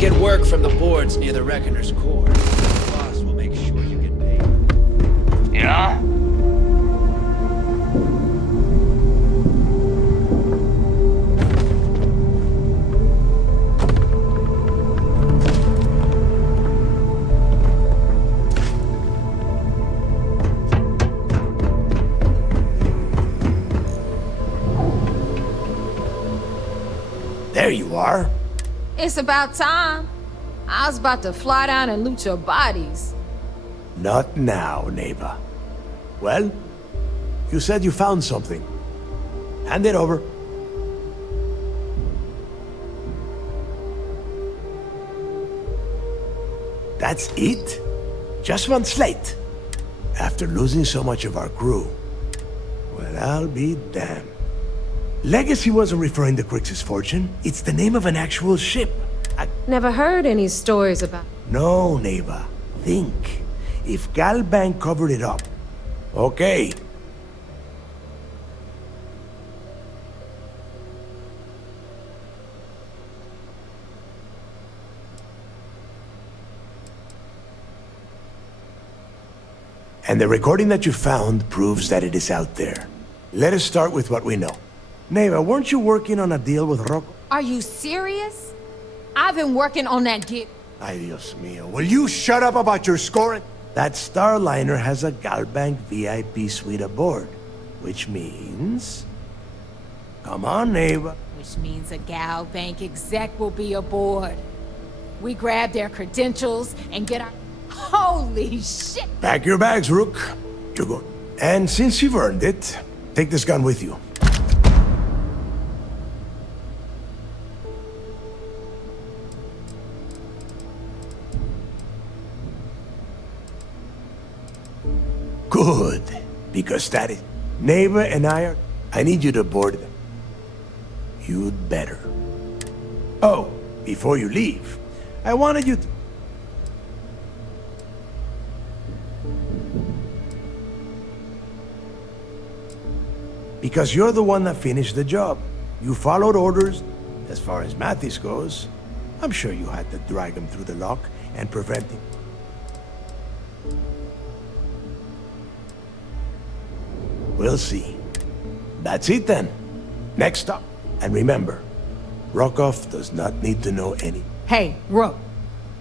should get work from the boards near the Reckoner's core. The boss will make sure you get paid. Yeah? There you are. It's about time. I was about to fly down and loot your bodies. Not now, neighbor. Well, you said you found something. Hand it over. That's it? Just one slate? After losing so much of our crew. Well, I'll be damned. Legacy wasn't referring to Crix's fortune. It's the name of an actual ship. Never heard any stories about... No, neighbor. Think. If Galbank covered it up. Okay. And the recording that you found proves that it is out there. Let us start with what we know. Neighbor, weren't you working on a deal with Rocco? Are you serious? I've been working on that gig. Ay, Dios mío. Will you shut up about your scoring? That Starliner has a Galbank VIP suite aboard. Which means... Come on, neighbor. Which means a Gal Bank exec will be aboard. We grab their credentials and get our... Holy shit! Pack your bags, Rook. You're going. And since you've earned it, take this gun with you. Good, because that is... Neighbor and I need you to board them. You'd better. Oh, before you leave, I wanted you to... Because you're the one that finished the job. You followed orders. As far as Mathis goes, I'm sure you had to drag him through the lock and prevent him. We'll see. That's it then. Next up. And remember, Rokov does not need to know any... Hey, Rook,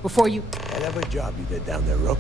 before you... Hell of a job you did down there, Rook.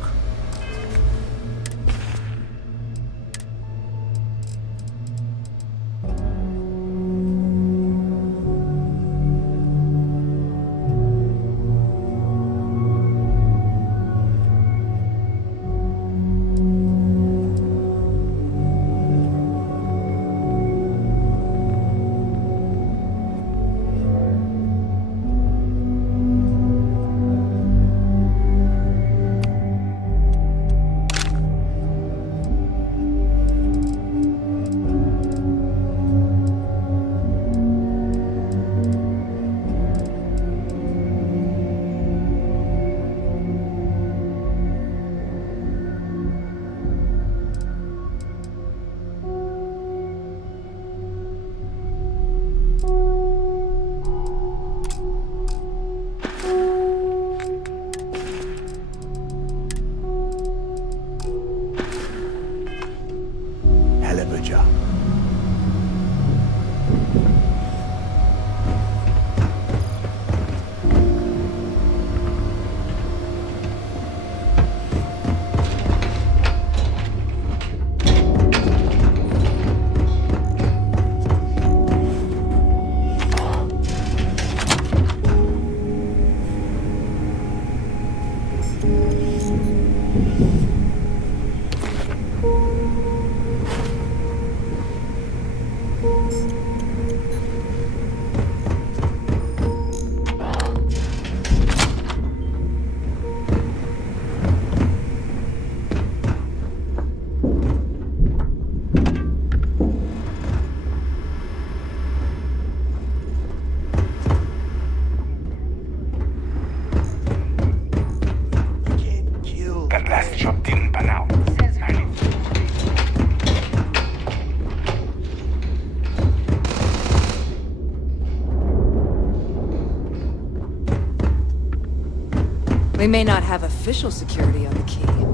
We may not have official security on the key. Well.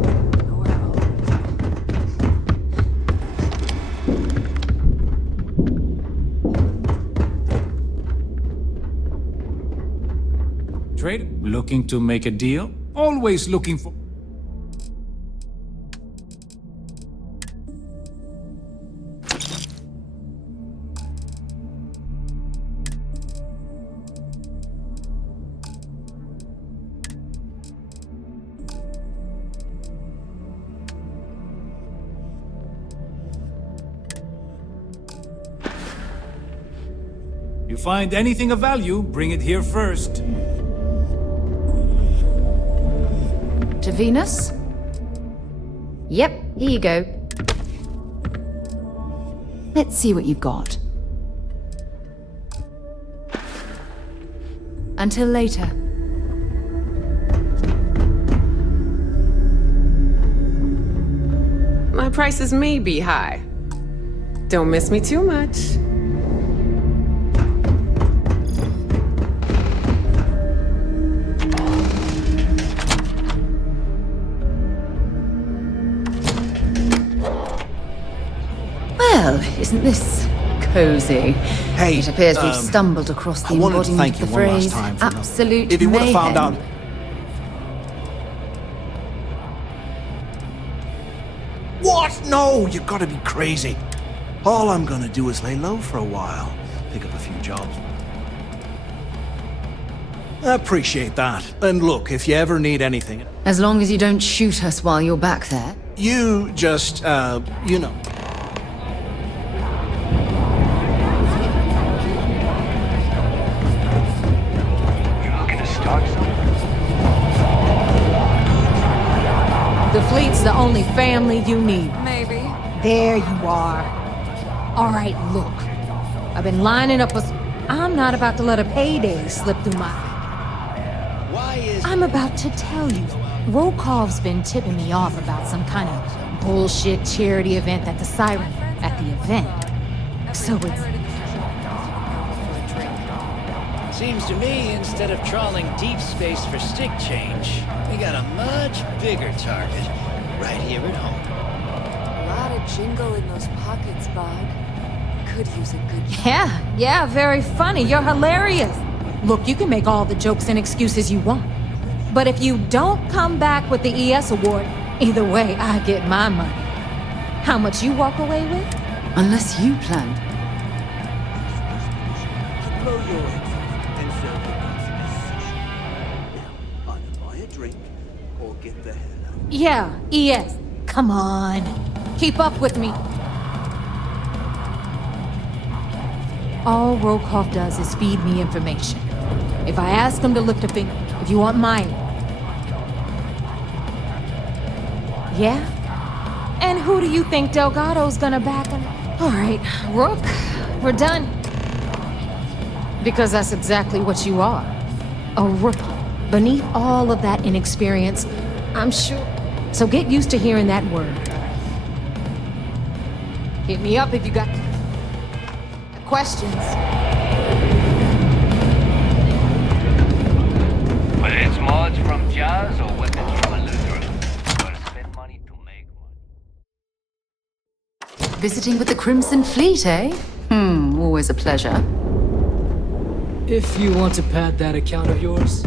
Trader, looking to make a deal? Always looking for... You find anything of value, bring it here first. To Venus? Yep, here you go. Let's see what you've got. Until later. My prices may be high. Don't miss me too much. Well, isn't this cozy? Hey, It appears we've stumbled across the I wanted to embodiment thank of you the one last phrase time for absolute If you would have mayhem. found out... What? No, you gotta be crazy. All I'm gonna do is lay low for a while. Pick up a few jobs. I appreciate that. And look, if you ever need anything... As long as you don't shoot us while you're back there. You just, you know. The fleet's the only family you need. Maybe. There you are. All right, look. I've been lining up I'm not about to let a payday slip through my... Why is... I'm about to tell you. Rokov's been tipping me off about some kind of bullshit charity event at the Siren... at the event. So it's... Seems to me, instead of trawling deep space for stick change, we got a much bigger target right here at home. A lot of jingle in those pockets, Bog. Could use a good... Yeah, very funny. You're hilarious. Look, you can make all the jokes and excuses you want. But if you don't come back with the ES award, either way, I get my money. How much you walk away with? Unless you plan. Yeah, ES. Come on. Keep up with me. All Rokov does is feed me information. If I ask him to lift a finger, if you want mine. Yeah? And who do you think Delgado's gonna back him? All right, Rook, we're done. Because that's exactly what you are. A rookie. Beneath all of that inexperience, I'm sure. So get used to hearing that word. Hit me up if you got questions. Whether it's mods from Jazz or weapons from a Lutheran, gotta spend money to make money. Visiting with the Crimson Fleet, eh? Always a pleasure. If you want to pad that account of yours.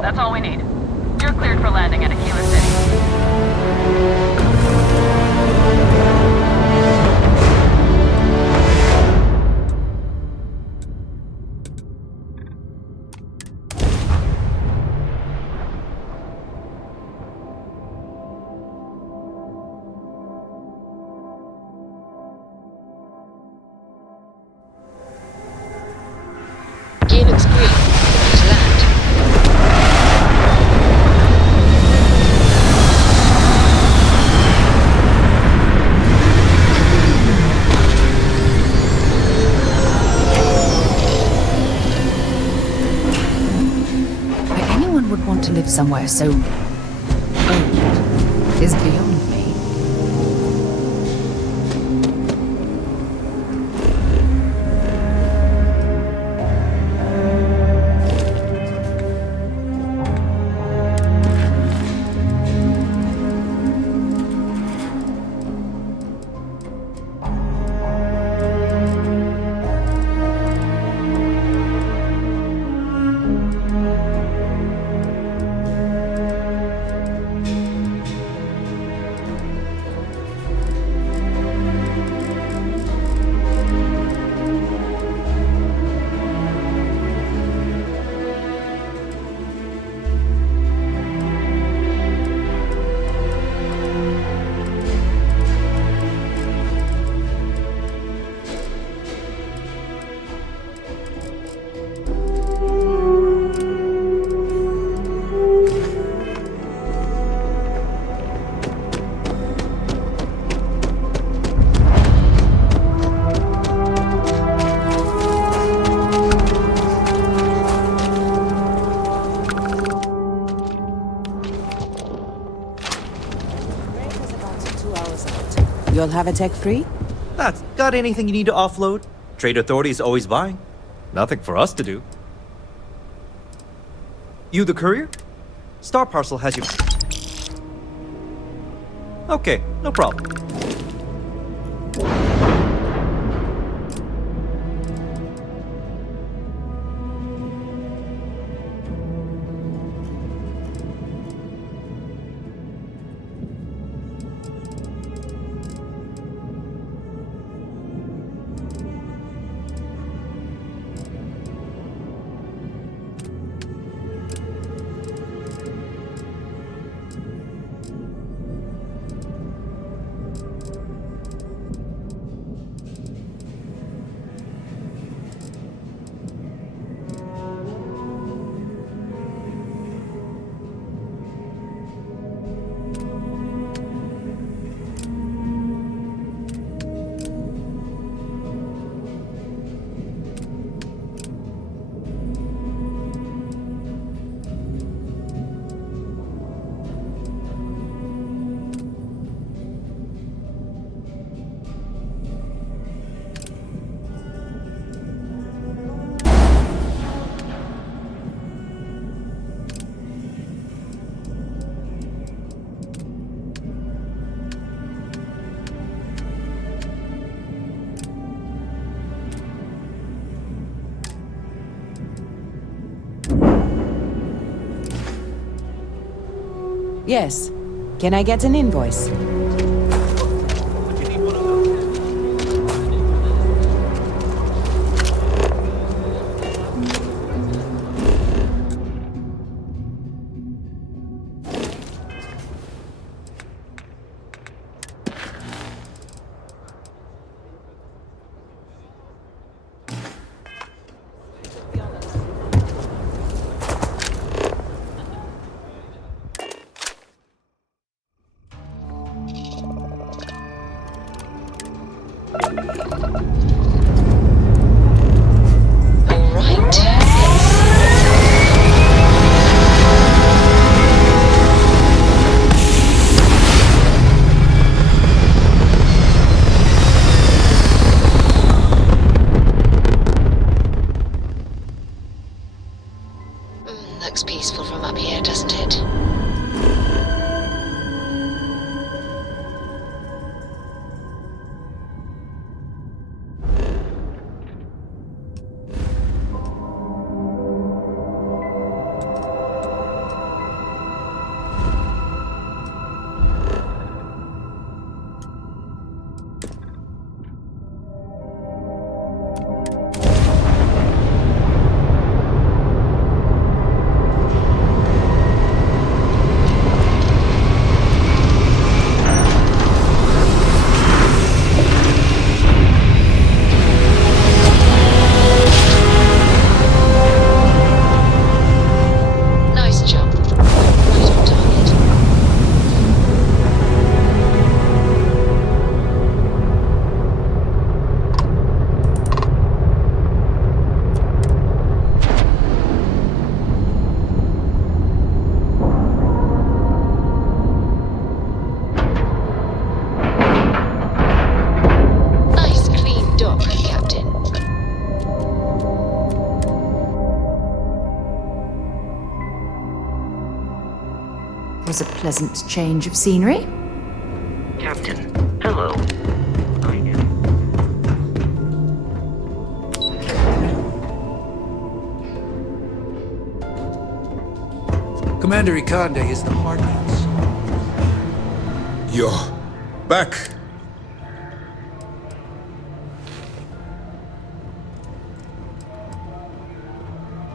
That's all we need. You're cleared for landing at Aquila City. Gear looks green. Let's land. Why anyone would want to live somewhere so old is beyond me. You'll have a tech free? Got anything you need to offload? Trade Authority is always buying. Nothing for us to do. You the courier? Star Parcel has you. Okay, no problem. Yes. Can I get an invoice? Looks peaceful from up here, doesn't it? Was a pleasant change of scenery. Captain, hello. Commander Ikande is the heartbeats. You're back.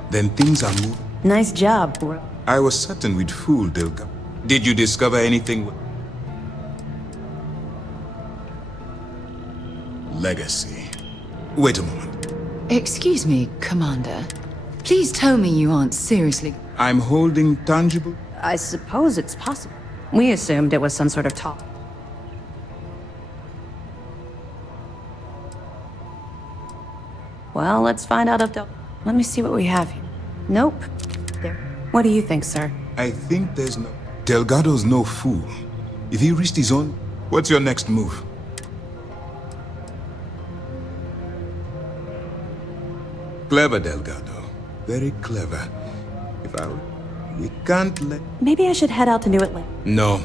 Then things are moving. Nice job, bro. I was certain we'd fool Delga. Did you discover anything? Legacy. Wait a moment. Excuse me, Commander. Please tell me you aren't seriously... I'm holding tangible... I suppose it's possible. We assumed it was some sort of talk. Well, let's find out if Let me see what we have here. Nope. There. What do you think, sir? I think there's no... Delgado's no fool. If he reached his own... What's your next move? Clever, Delgado. Very clever. If I were... We can't let... Maybe I should head out to New Atlanta. No.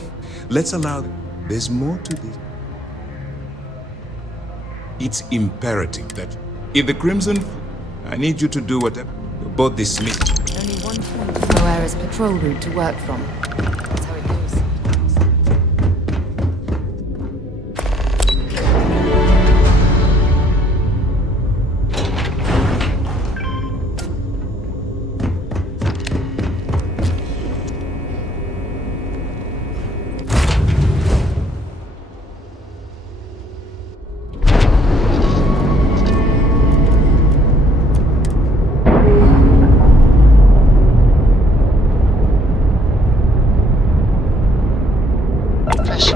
Let's allow... There's more to this. It's imperative that... If the Crimson... I need you to do whatever... You're both dismissed. Only one point of Moira's patrol route to work from. That's how it goes.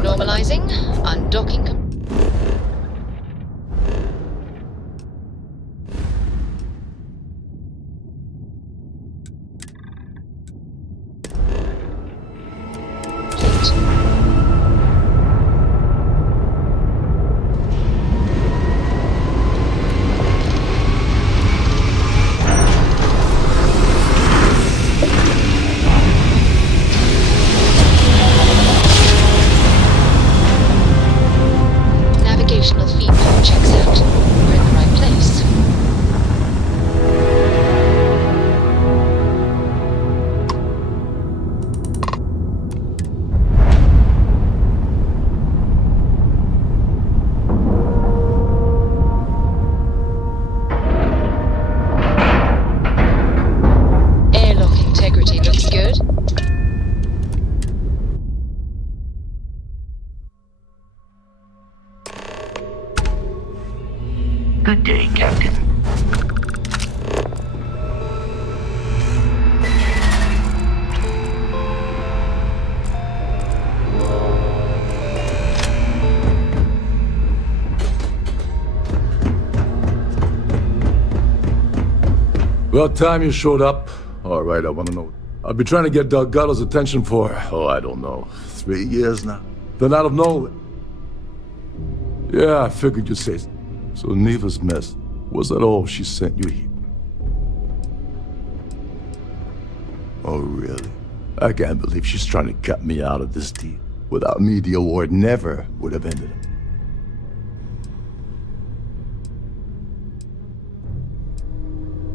Normalizing, undocking. Good day, Captain. About time you showed up. All right, I want to know. I've been trying to get Delgado's attention for, I don't know, 3 years now. Then out of nowhere. Yeah, I figured you'd say so. So Neva's mess, was that all she sent you here? Oh, really? I can't believe she's trying to cut me out of this deal. Without me, the award never would have ended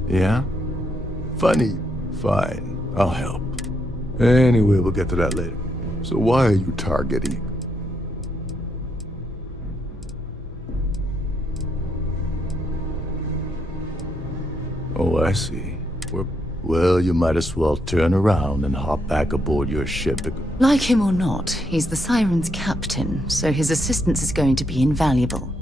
it. Yeah? Funny. Fine, I'll help. Anyway, we'll get to that later. So why are you targeting? Oh, I see. Well, you might as well turn around and hop back aboard your ship. Like him or not, he's the Siren's captain, so his assistance is going to be invaluable.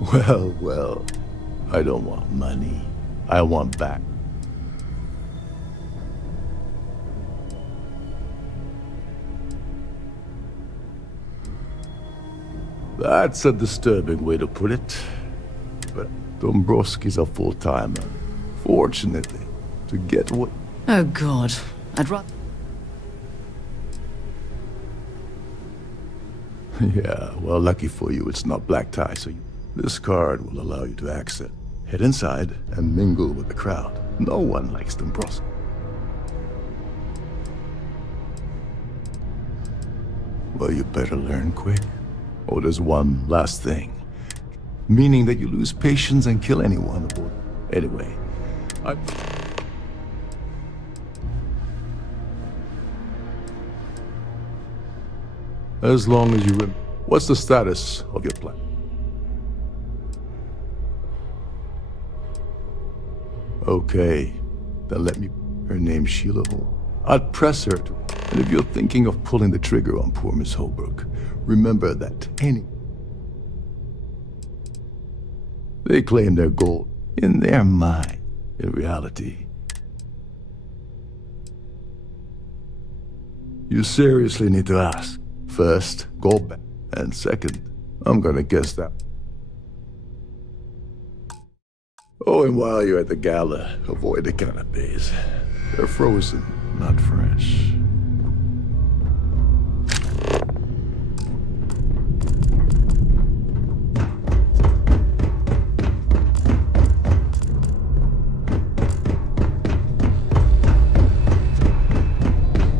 Well, I don't want money. I want back. That's a disturbing way to put it. But Dombrowski's a full-timer. Fortunately, to get what... Oh, God. I'd rather... Yeah, well, lucky for you, it's not black tie, so this card will allow you to access. Head inside and mingle with the crowd. No one likes Dombrowski. Well, you better learn quick. Oh, there's one last thing. Meaning that you lose patience and kill anyone aboard. Anyway, as long as you remember, what's the status of your plan? Okay, then let me... Her name's Sheila Holbrook. I'd press her to... And if you're thinking of pulling the trigger on poor Miss Holbrook, remember that they claim their gold in their mind. In reality, you seriously need to ask. First, go back. And second, I'm gonna guess that. Oh, and while you're at the gala, avoid the canapes. They're frozen, not fresh.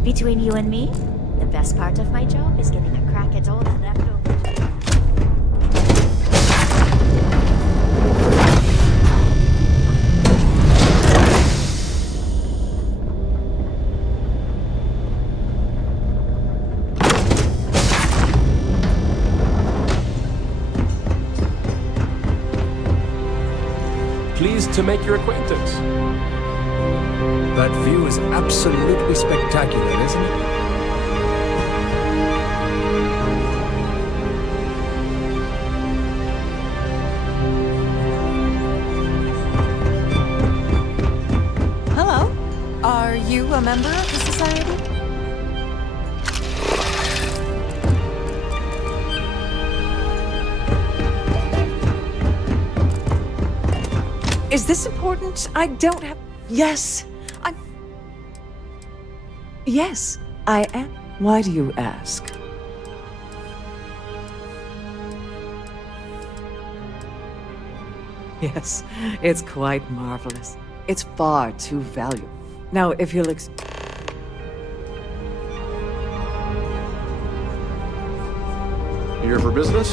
Between you and me, the best part of my job is getting a crack at all the leftovers. Pleased to make your acquaintance. That view is absolutely spectacular, isn't it? Hello. Are you a member of the Society? Is this important? I don't have... Yes. Yes, I am. Why do you ask? Yes, it's quite marvelous. It's far too valuable. Now, if you'll Here for business?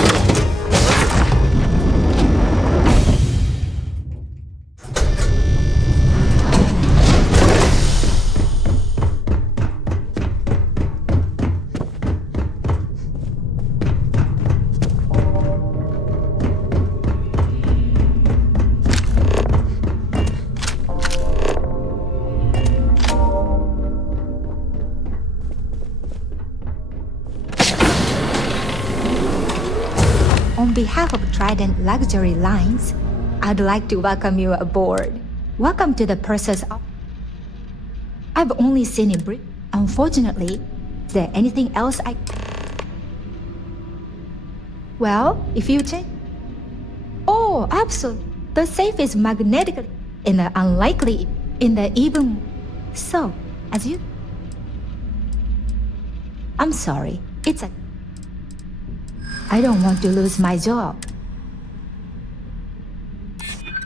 behalf of Trident Luxury Lines, I'd like to welcome you aboard. Welcome to the purser's office. I've only seen it brief. Unfortunately, is there anything else I... Well, if you check... Oh, absolutely. The safe is magnetically in the unlikely, in the even... So, as you... I'm sorry, it's a... I don't want to lose my job.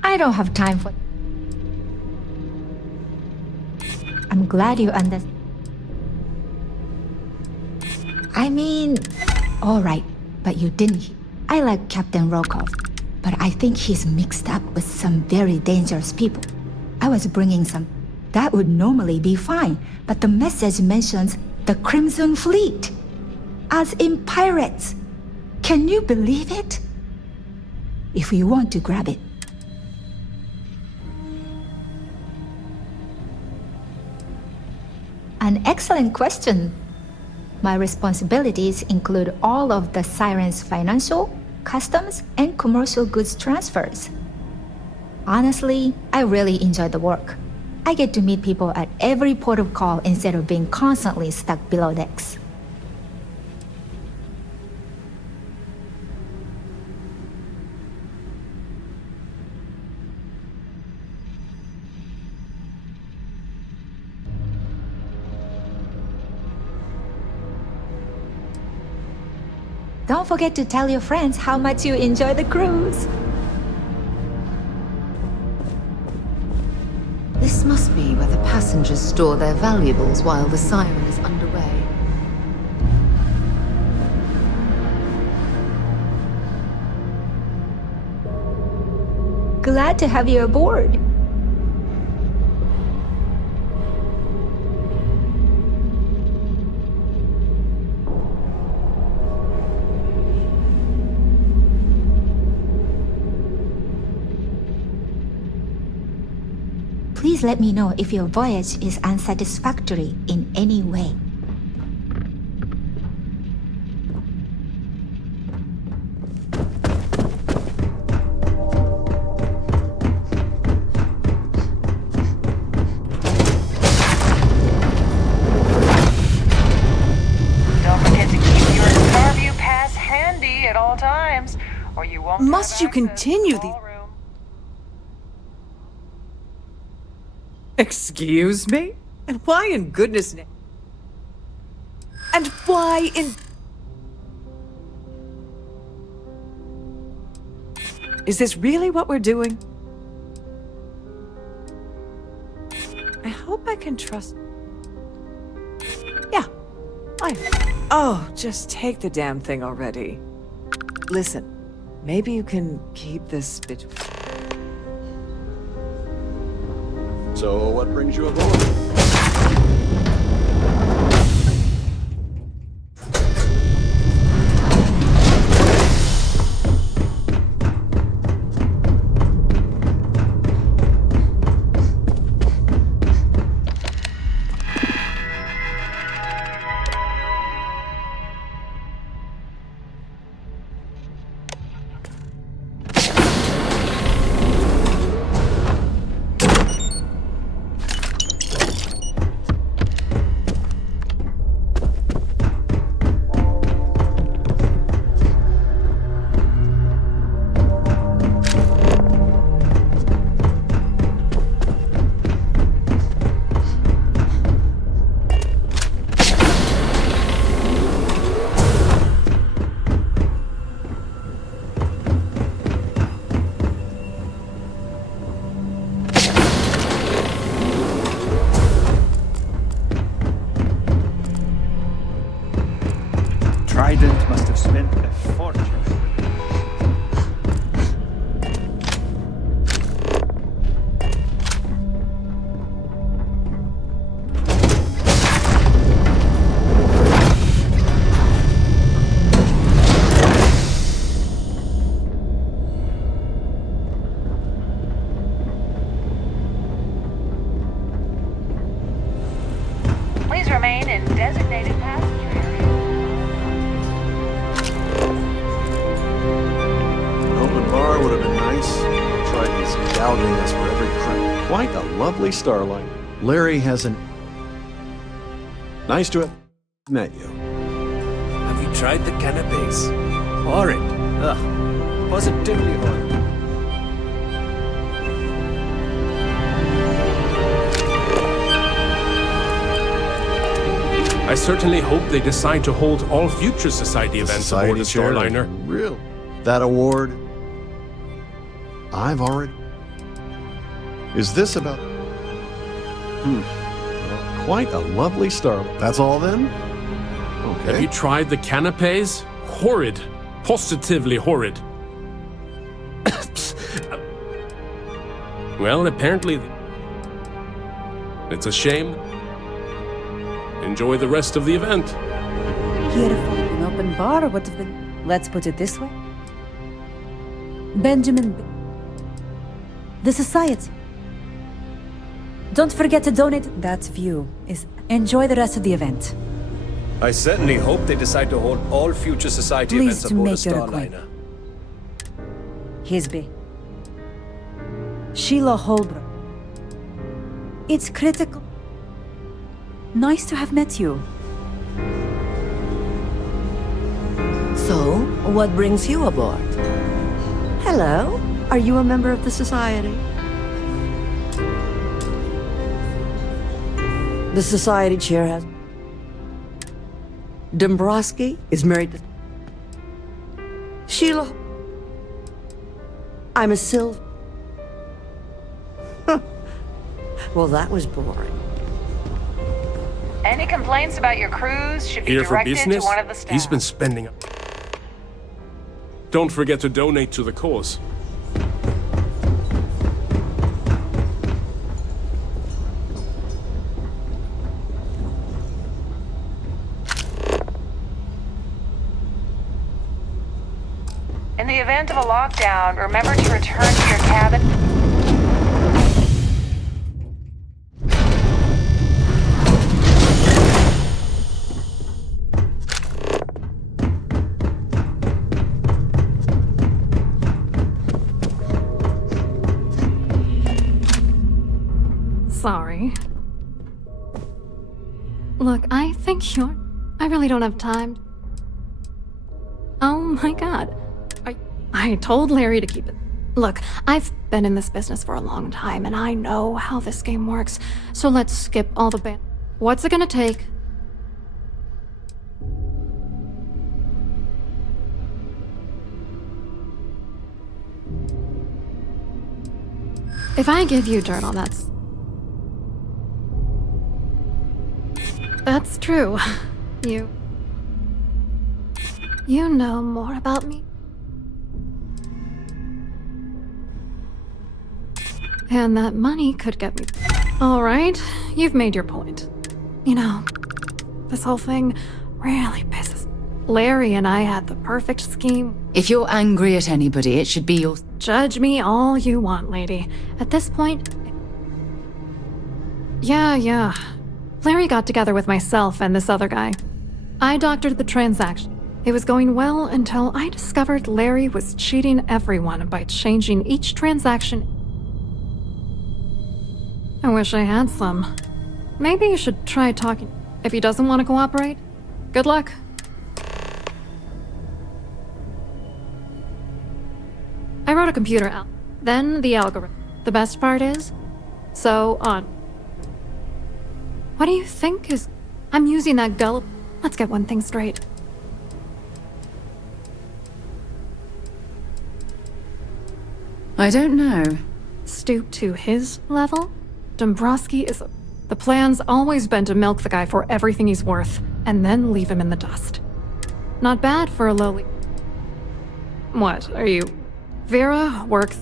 I don't have time for... I'm glad you understand. I mean... Alright, but you didn't... I like Captain Rokov, but I think he's mixed up with some very dangerous people. I was bringing some... That would normally be fine, but the message mentions the Crimson Fleet, as in pirates. Can you believe it? If you want to grab it. An excellent question. My responsibilities include all of the Siren's financial, customs, and commercial goods transfers. Honestly, I really enjoy the work. I get to meet people at every port of call instead of being constantly stuck below decks. Don't forget to tell your friends how much you enjoy the cruise. This must be where the passengers store their valuables while the siren is underway. Glad to have you aboard. Please let me know if your voyage is unsatisfactory in any way. Don't forget to keep your Starview pass handy at all times, or you won't. Must you continue the... Excuse me? And why in goodness name? And why in... Is this really what we're doing? I hope I can trust... Yeah, Oh, just take the damn thing already. Listen, maybe you can keep this between... So, what brings you aboard? Trident must have spent a fortune. Please remain in designated passenger area. gouging us for every crack. Quite a lovely starline. Larry hasn't... Nice to have met you. Have you tried the canapes? Horrid. Ugh. Positively horrid. I certainly hope they decide to hold all future Society events aboard the Starliner. Real. That award... I've already... Is this about... Well, quite a lovely star. That's all then? Okay. Have you tried the canapes? Horrid. Positively horrid. Well, apparently... It's a shame. Enjoy the rest of the event. Beautiful. An open bar, or what if the... Let's put it this way. Benjamin... The Society. Don't forget to donate. That view is... Enjoy the rest of the event. I certainly hope they decide to hold all future Society events aboard the Starliner. Hisby. Sheila Holbrook. It's critical. Nice to have met you. So, what brings you aboard? Hello. Are you a member of the Society? The Society chair has... Dombrowski is married to... Sheila... I'm a Silver... Well, that was boring. Any complaints about your cruise should be Here for directed to business? one of the staff. He's been spending... Don't forget to donate to the cause. In the event of a lockdown, remember to return to your cabin. Sorry. Look, I think you're... I really don't have time. Oh my god. I told Larry to keep it. Look, I've been in this business for a long time, and I know how this game works, so let's skip all the ban... What's it gonna take? If I give you dirt on that... That's true. You know more about me. And that money could get me... Alright, you've made your point. You know, this whole thing really pisses... Larry and I had the perfect scheme. If you're angry at anybody, it should be your... Judge me all you want, lady. At this point... Yeah. Larry got together with myself and this other guy. I doctored the transaction. It was going well until I discovered Larry was cheating everyone by changing each transaction. I wish I had some. Maybe you should try talking. If he doesn't want to cooperate, good luck. I wrote a computer out, then the algorithm. The best part is, so on. What do you think is... I'm using that gullible... Let's get one thing straight. I don't know. Stoop to his level? Dombrowski is... The plan's always been to milk the guy for everything he's worth, and then leave him in the dust. Not bad for a lowly... What, are you... Vera works...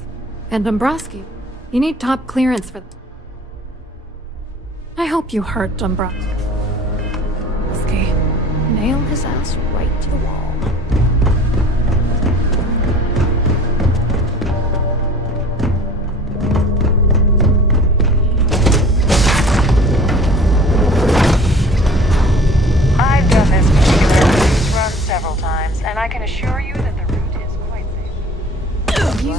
And Dombrowski, you need top clearance for... I hope you hurt Dombrowski. Nail his ass right to the wall. I've done this particular run several times, and I can assure you that the route is quite safe. You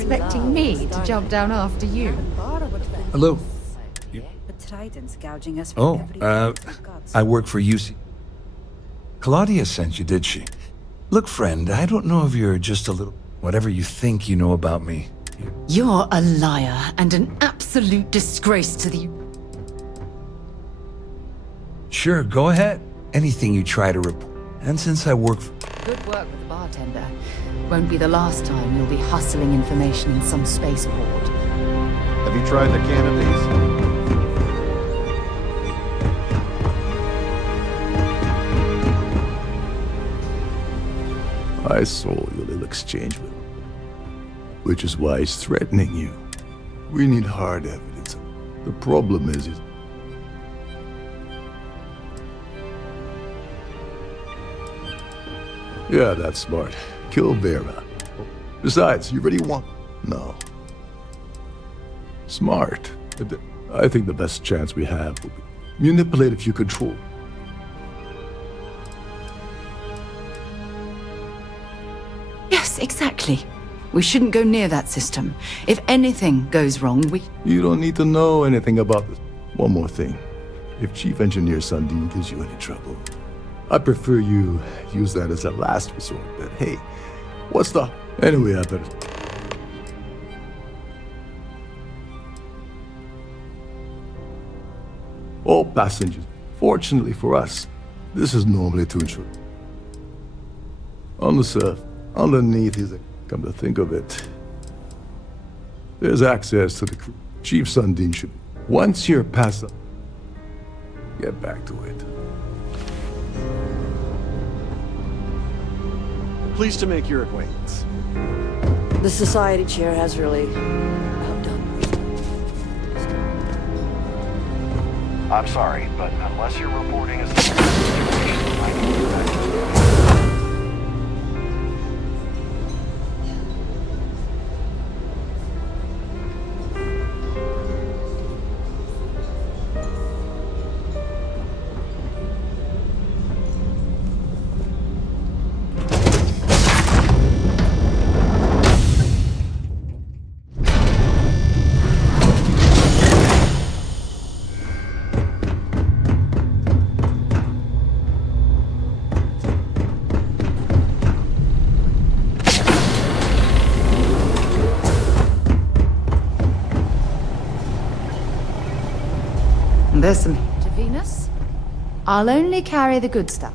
expecting me to jump down after you? Hello. But Trident's gouging us Oh, from every I work for UC. Claudia sent you, did she? Look, friend, I don't know if you're just a little... Whatever you think you know about me. You're a liar and an absolute disgrace to the... Sure, go ahead. Anything you try to report. And since I work for... Good work with the bartender. Won't be the last time you'll be hustling information in some spaceport. Have you tried the canopies? I saw your little exchange with him, which is why he's threatening you. We need hard evidence. The problem is Yeah, that's smart. Kill Vera. Besides, you really want... No. Smart. I think the best chance we have will be manipulate if you control. Yes, exactly. We shouldn't go near that system. If anything goes wrong, we... You don't need to know anything about this. One more thing. If Chief Engineer Sundin gives you any trouble, I prefer you use that as a last resort, but hey, what's the... Anyway, I better... All passengers, fortunately for us, this is normally to ensure. On the surface, underneath is a... Come to think of it, there's access to the crew. Chief Sundin should... Once you're past up, get back to it. Pleased to make your acquaintance. The Society chair has really outdone. I'm sorry, but unless you're reporting as a situation, I can get back to you. There's some heat to Venus. I'll only carry the good stuff.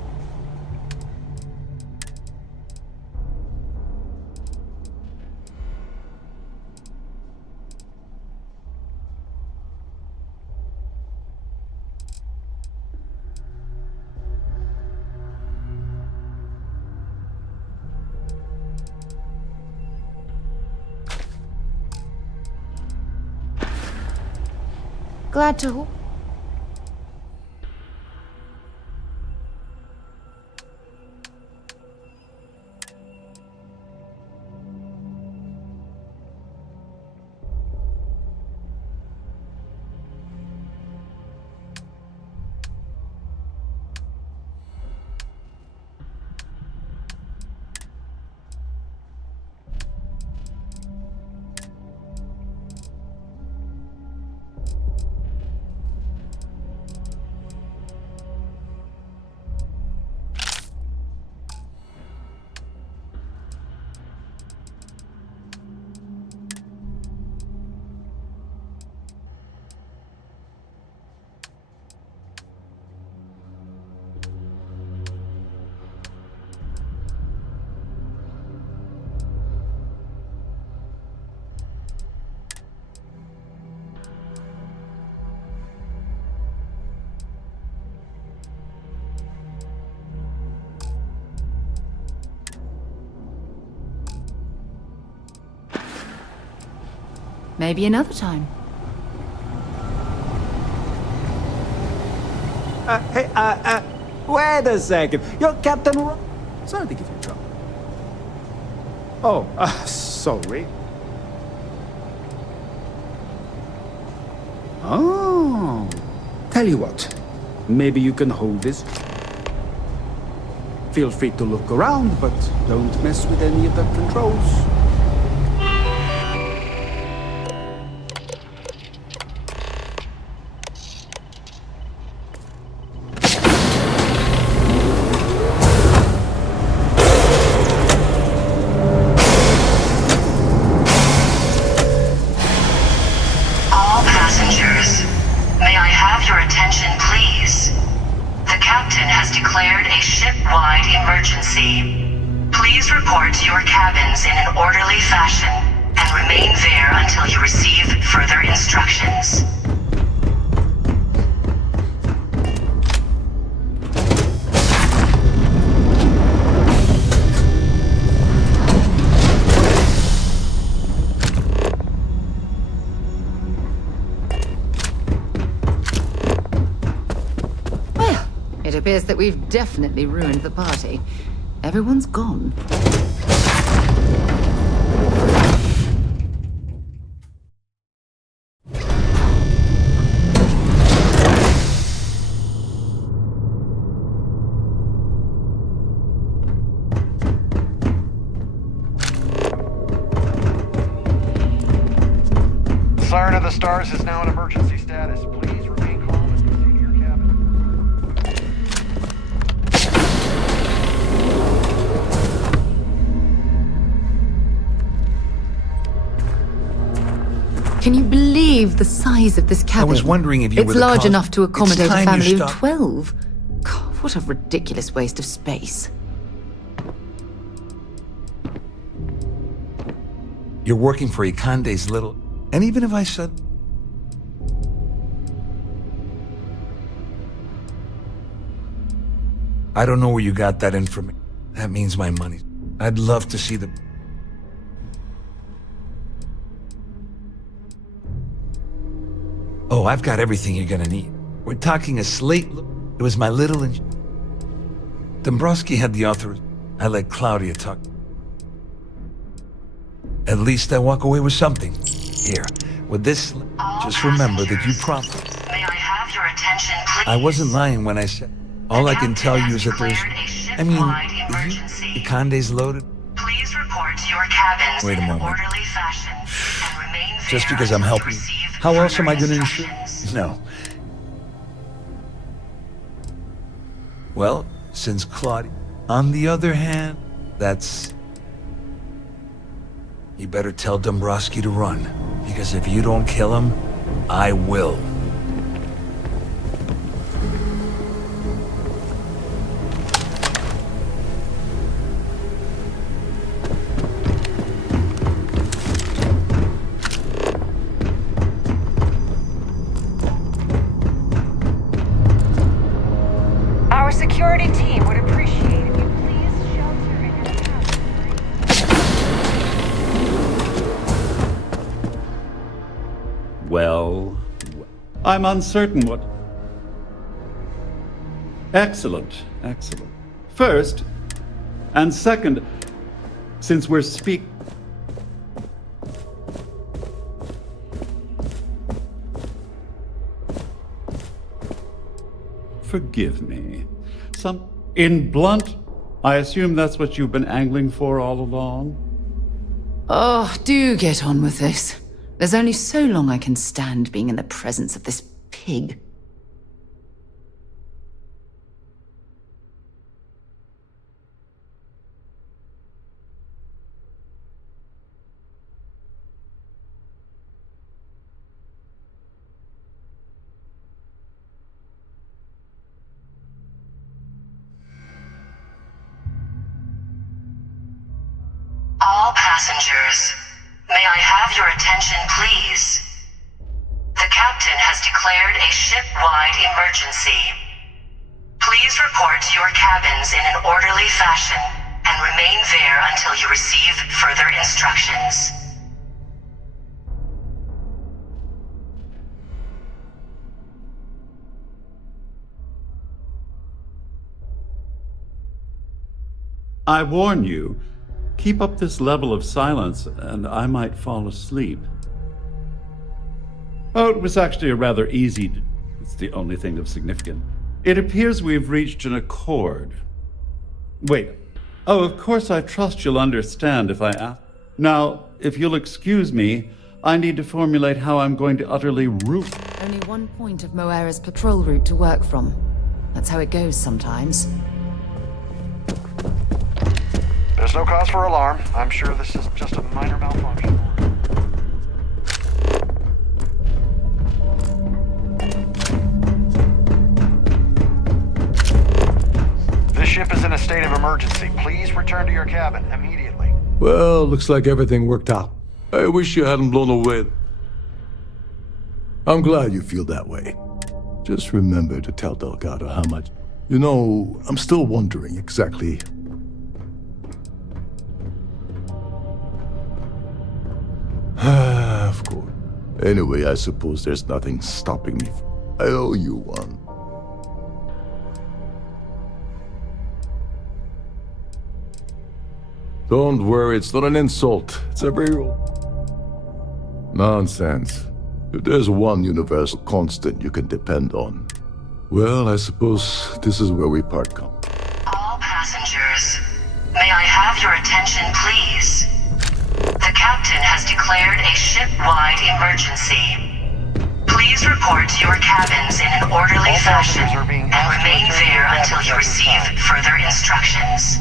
Glad to... Maybe another time. Hey, wait a second. You're Captain Sorry to give you trouble. Oh, sorry. Oh. Tell you what. Maybe you can hold this. Feel free to look around, but don't mess with any of the controls. captain has declared a ship-wide emergency. Please report to your cabins in an orderly fashion and remain there until you receive further instructions. Well, it appears that we've definitely ruined the party. Everyone's gone. Siren of the Stars is now in emergency status. Please remain calm and proceed to your cabin. Can you believe the size of this cabin? I was wondering if you were It's the large cause- enough to It's accommodate a time you family of stopped. 12. God, what a ridiculous waste of space. You're working for Ikande's little... And even if I said... I don't know where you got that information. That means my money. I'd love to see the... Oh, I've got everything you're gonna need. We're talking a slate... It was my little... Dombrowski had the author... I let Claudia talk. At least I walk away with something. Here, with this... Just remember that you promised. May I have your attention, please? I wasn't lying when I said... All I can tell you is that there's... I mean, Ikande's loaded. Please report to your cabins Wait a in an moment. orderly fashion and remain there Just because I'm until you helping. receive How else am I further going to ensure? No. Well, since Claudia... On the other hand, that's... You better tell Dombrowski to run. Because if you don't kill him, I will. Our security team would appreciate if you please shelter in your house. Well, I'm uncertain what... Excellent, excellent. First, and second, since we're Forgive me. In blunt, I assume that's what you've been angling for all along? Oh, do get on with this. There's only so long I can stand being in the presence of this pig. All passengers, may I have your attention, please? The captain has declared a ship-wide emergency. Please report to your cabins in an orderly fashion and remain there until you receive further instructions. I warn you, keep up this level of silence and I might fall asleep. Oh, it was actually a rather easy... It's the only thing of significance. It appears we've reached an accord. Wait. Oh, of course I trust you'll understand if I ask. Now, if you'll excuse me, I need to formulate how I'm going to utterly root. Only one point of Moira's patrol route to work from. That's how it goes sometimes. There's no cause for alarm. I'm sure this is just a minor malfunction. in a state of emergency. Please return to your cabin immediately. Well, looks like everything worked out. I wish you hadn't blown away. I'm glad you feel that way. Just remember to tell Delgado how much... You know, I'm still wondering exactly... Of course. Anyway, I suppose there's nothing stopping me. I owe you one. Don't worry, it's not an insult. It's a very... Nonsense. If there's one universal constant you can depend on, well, I suppose this is where we part company. All passengers, may I have your attention, please? The captain has declared a ship-wide emergency. Please report to your cabins in an orderly fashion and remain there until you receive further instructions.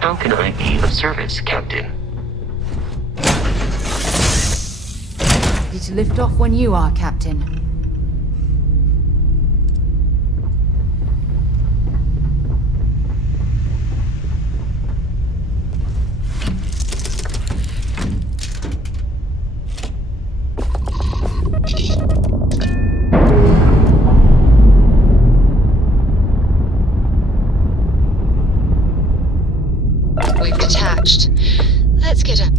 How can I be of service, Captain? Ready to lift off when you are, Captain. We've detached. Let's get up.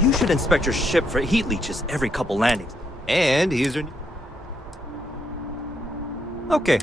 You should inspect your ship for heat leeches every couple landings. And here's your... Okay.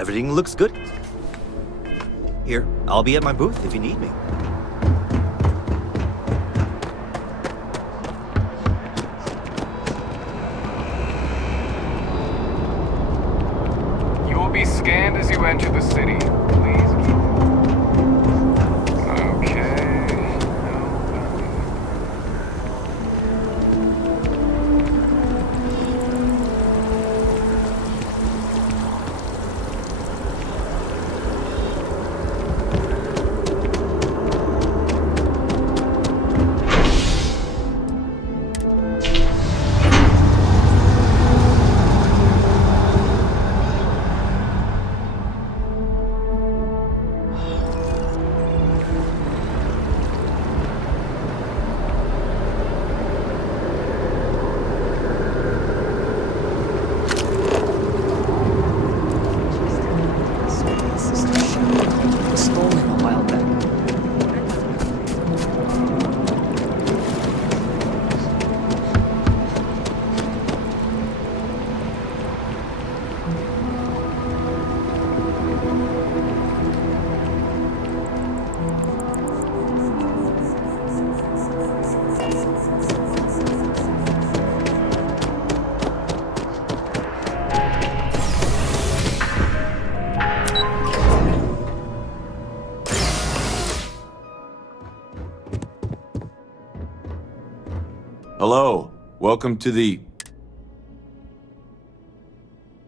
everything looks good. Here, I'll be at my booth if you need me. You will be scanned as you enter the city. Please keep... Okay. Hello, welcome to the...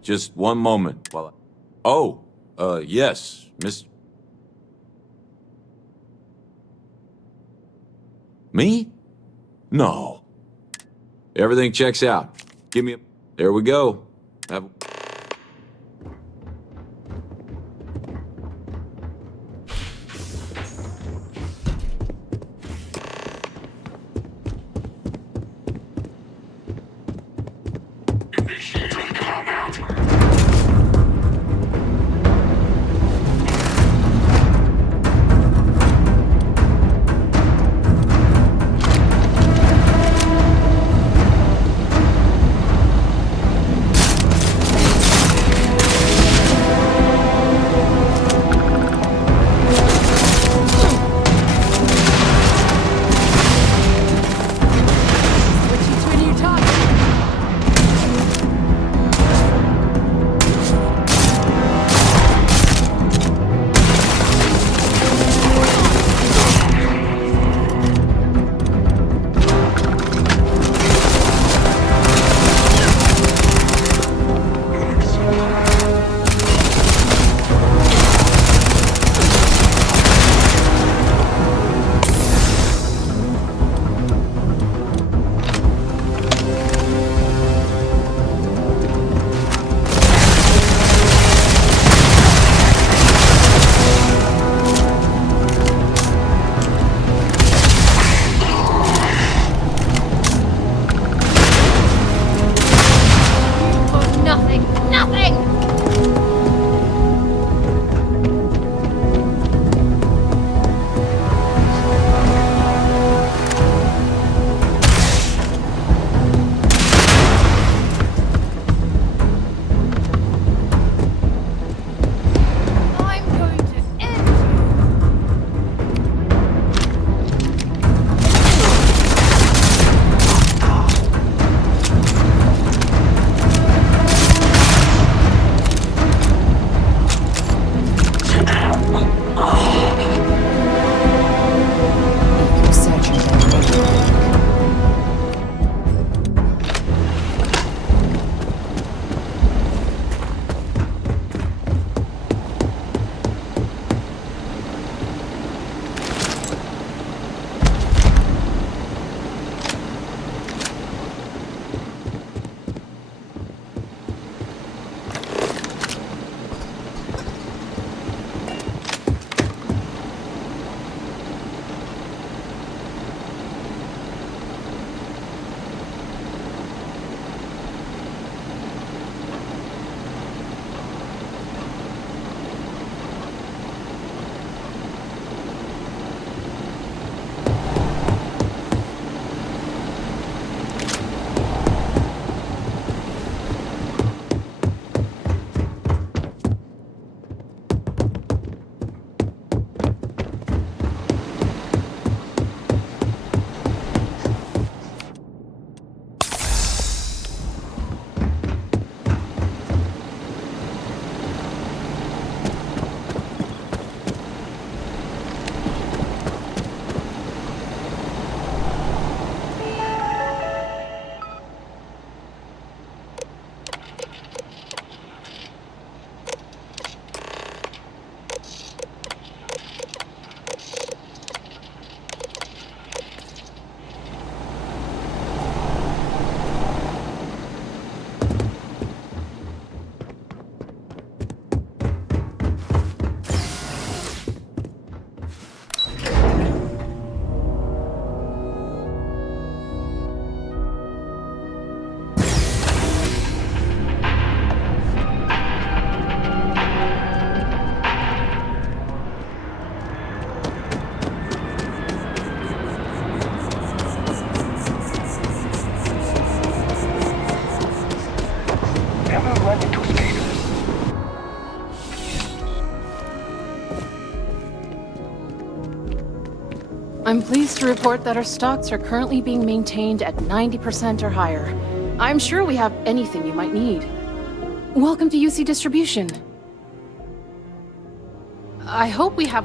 Just one moment while I... Oh, yes, Miss... Me? No. Everything checks out. Give me a... There we go. Have... I'm pleased to report that our stocks are currently being maintained at 90% or higher. I'm sure we have anything you might need. Welcome to UC Distribution. I hope we have...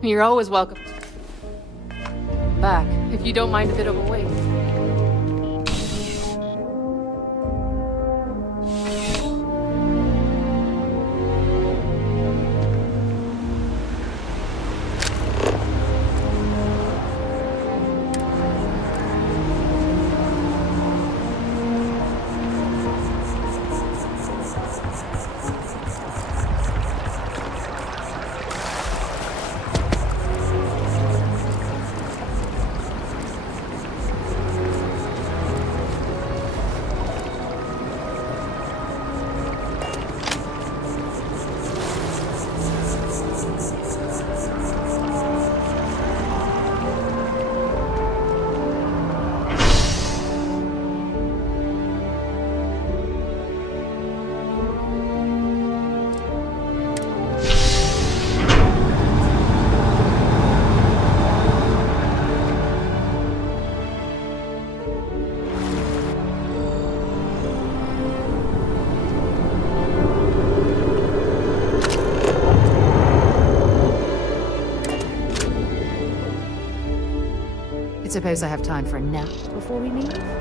You're always welcome back, if you don't mind a bit of a wait. I suppose I have time for a nap before we leave?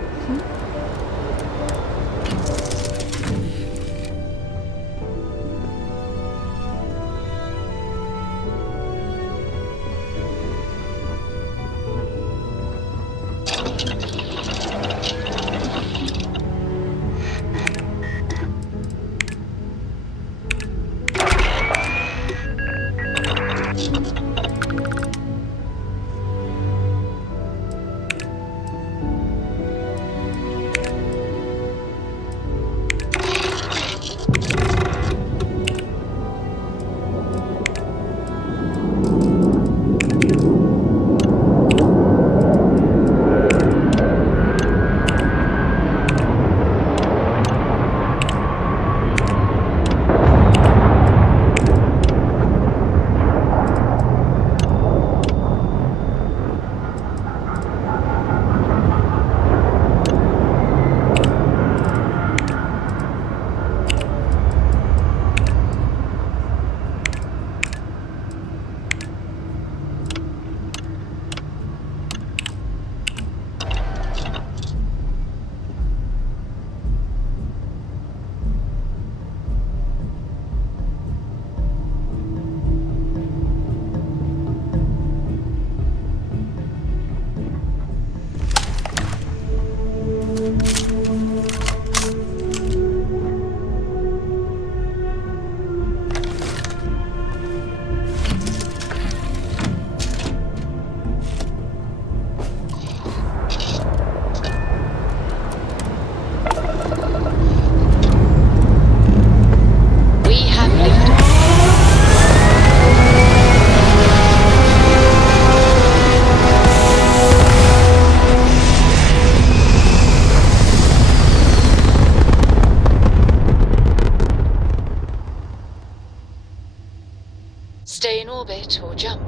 Stay in orbit or jump.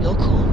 Your call.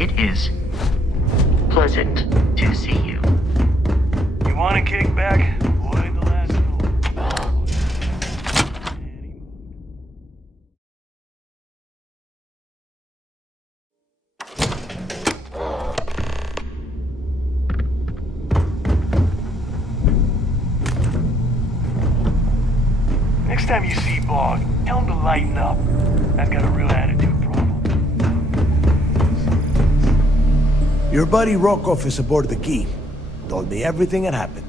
It is pleasant to see you. You want a kickback? Avoid the last Next time you see Bog, tell him to lighten up. I've got a real attitude problem. Your buddy Rokov is aboard the Key. Told me everything that happened.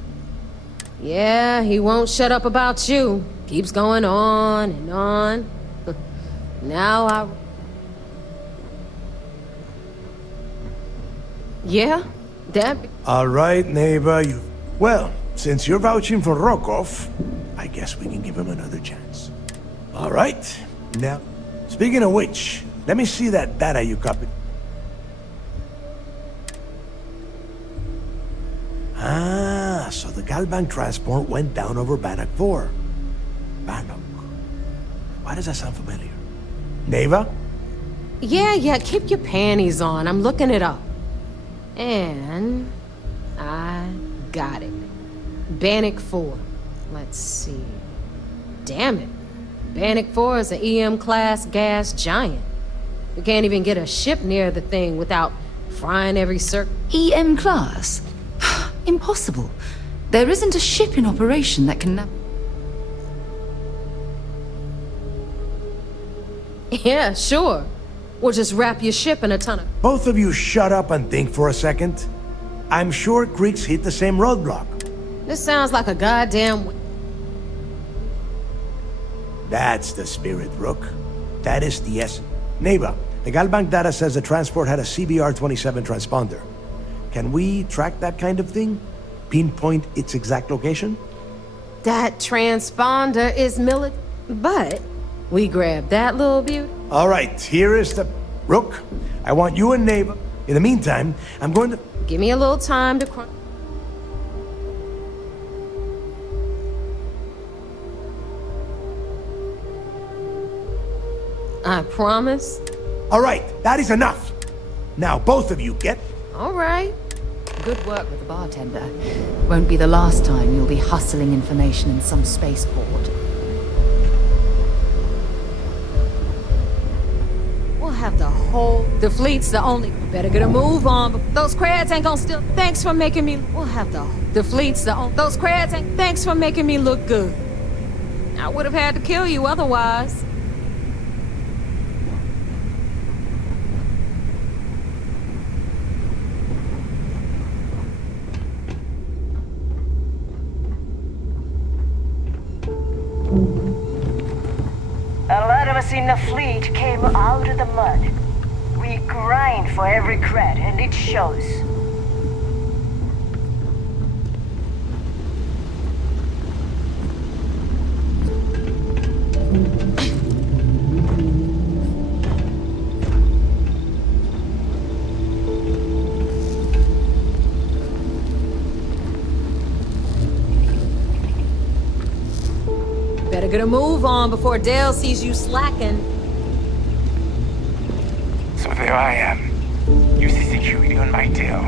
Yeah, he won't shut up about you. Keeps going on and on. Now Yeah, that... All right, neighbor, you... Well, since you're vouching for Rokov, I guess we can give him another chance. All right. Now, speaking of which, let me see that data you copied. Ah, so the Galbank transport went down over Bannock 4. Bannock. Why does that sound familiar? Neva? Yeah, keep your panties on. I'm looking it up. And... I got it. Bannock 4. Let's see... Damn it. Bannock 4 is an EM-class gas giant. You can't even get a ship near the thing without frying every circle. EM-class? Impossible. There isn't a ship in operation that can... Yeah, sure. We'll just wrap your ship in a ton of... Both of you shut up and think for a second. I'm sure Creeks hit the same roadblock. This sounds like a goddamn... That's the spirit, Rook. That is the essence. Neva, the Galbank data says the transport had a CBR-27 transponder. Can we track that kind of thing? Pinpoint its exact location? That transponder is but we grabbed that little beauty. All right, here is the... Rook, I want you and Neva. In the meantime, I'm going to... Give me a little time to crunch. I promise. All right, that is enough. Now, both of you get... All right. Good work with the bartender. Won't be the last time you'll be hustling information in some spaceport. We'll have the whole... The fleet's the only... Better get a move on, but those creds ain't gonna still... Thanks for making me... We'll have the fleet's the only... Those creds ain't... Thanks for making me look good. I would have had to kill you otherwise. A lot of us in the fleet came out of the mud. We grind for every cred, and it shows. Better get a move on before Dale sees you slacking. So there I am. You see security on my tail,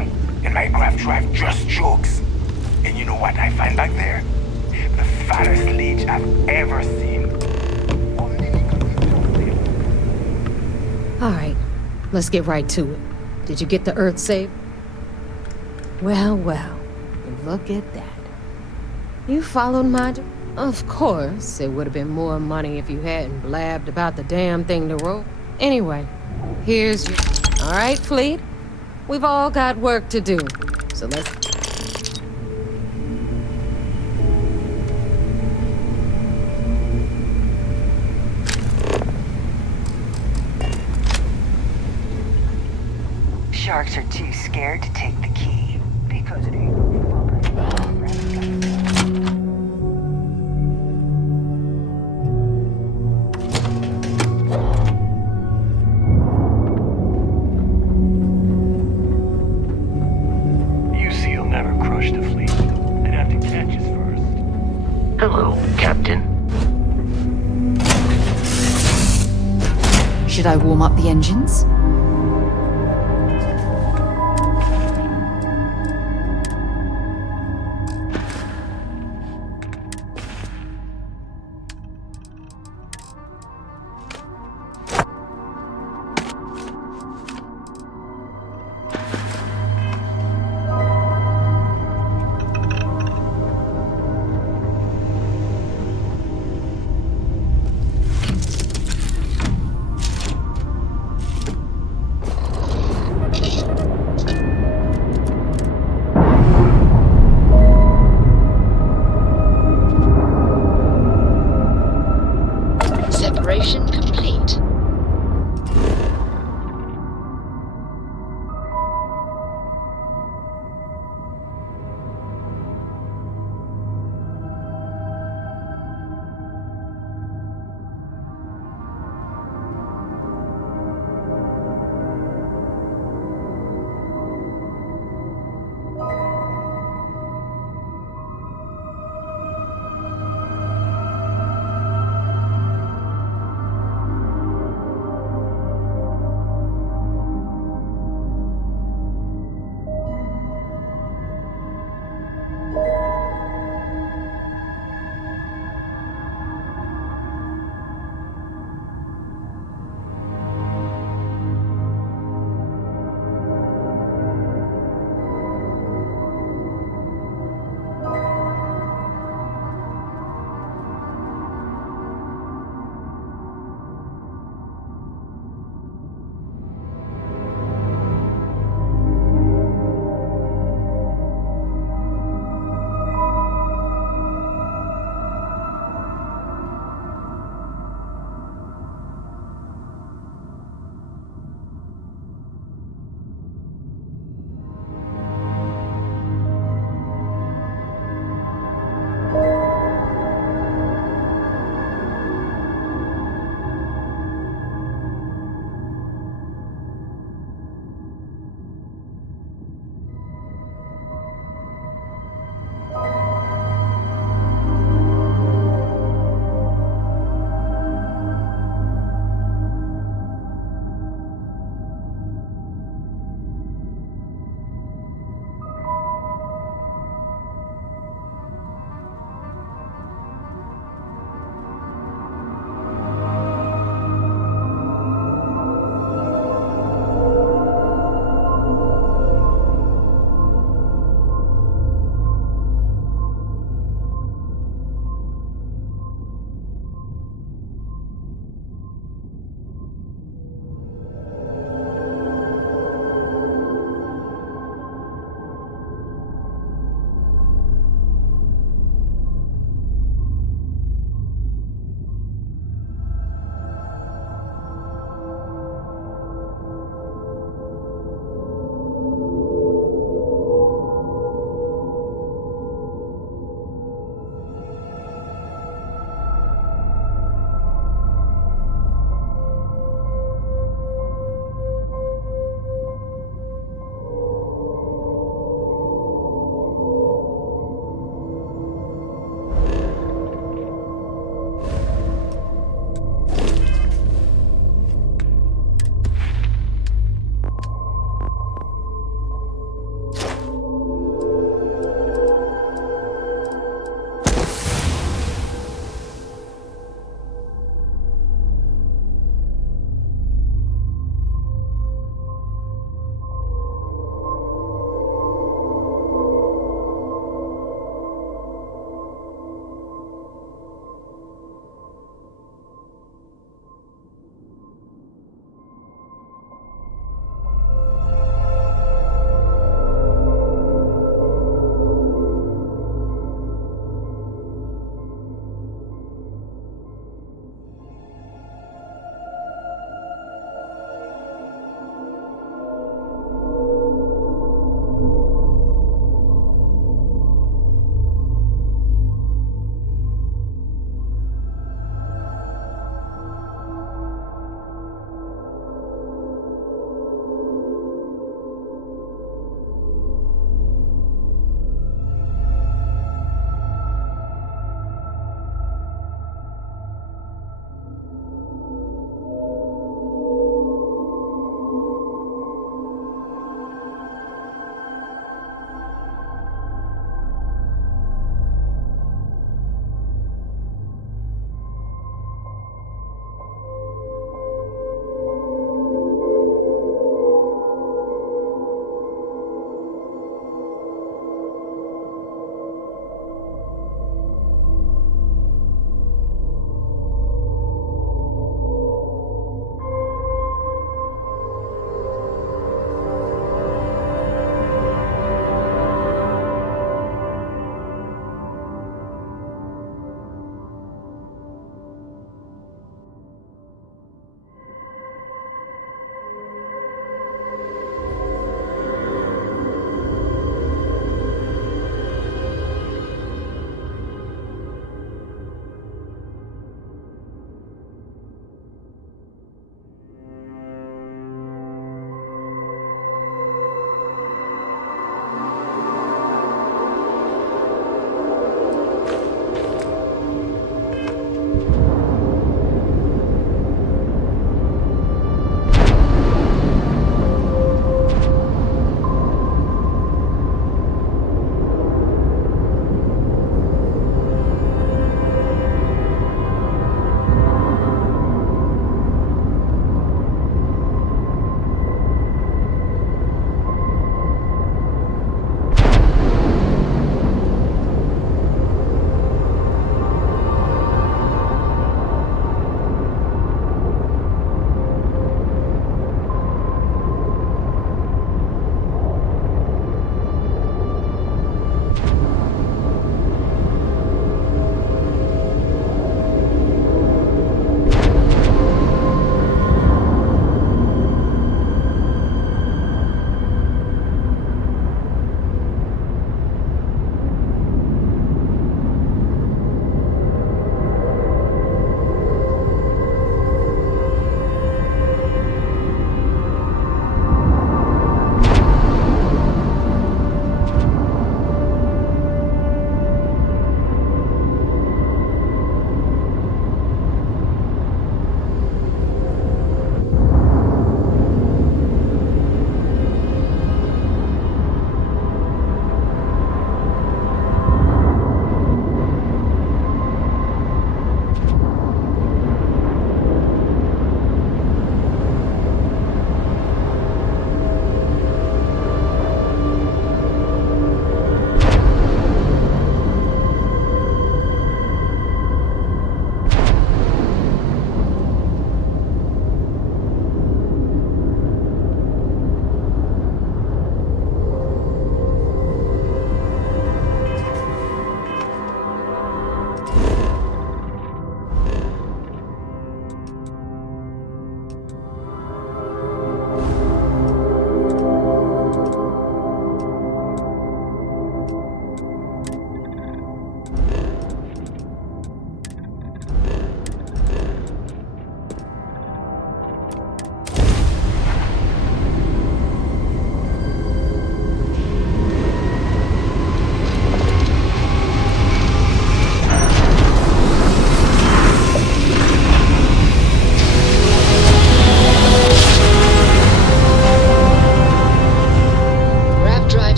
and my graph drive just jokes. And you know what I find back there? The fattest leech I've ever seen. All right, let's get right to it. Did you get the Earth saved? Well, look at that. You followed my... Of course, it would have been more money if you hadn't blabbed about the damn thing to roll. Anyway, here's your... All right, Fleet. We've all got work to do, so let's... Sharks are too scared to take the key because it ain't fun. Hello, Captain. Should I warm up the engines?